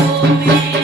me.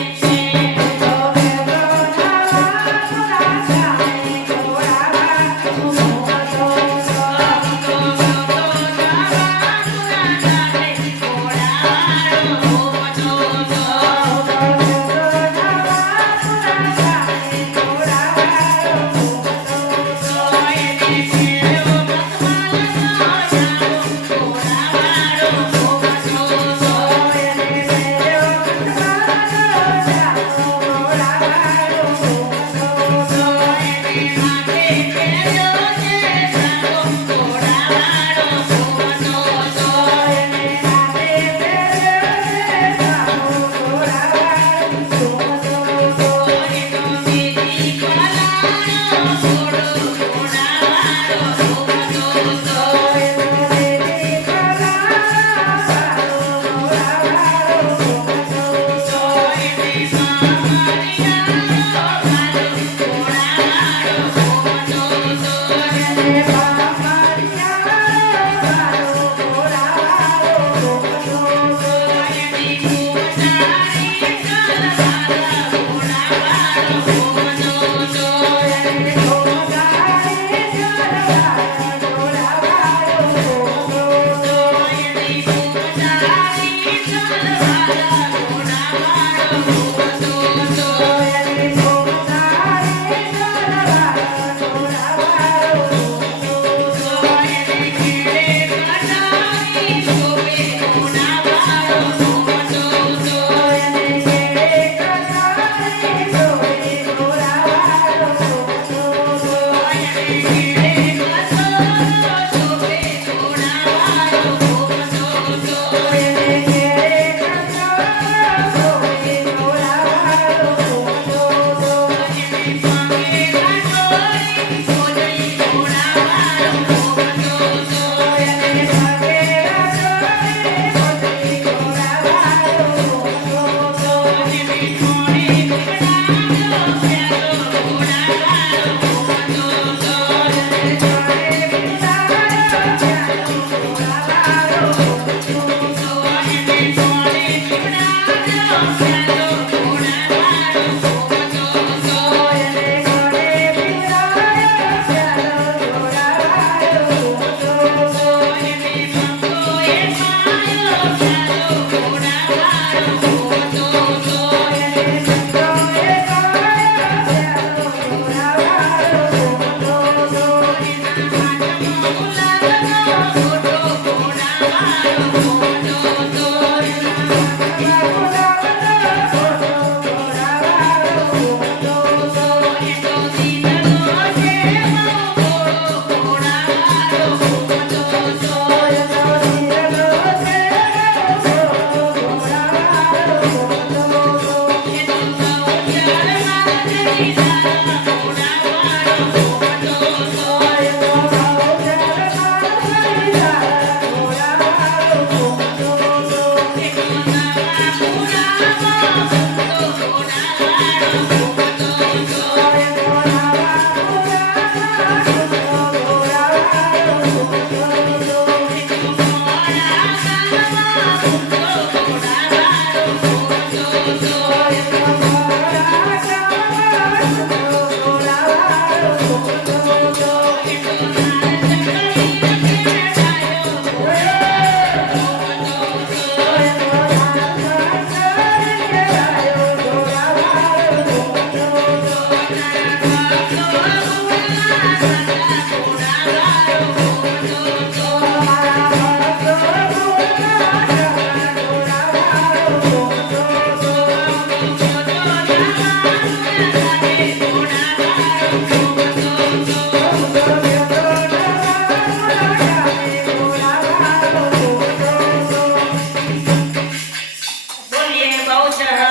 culture.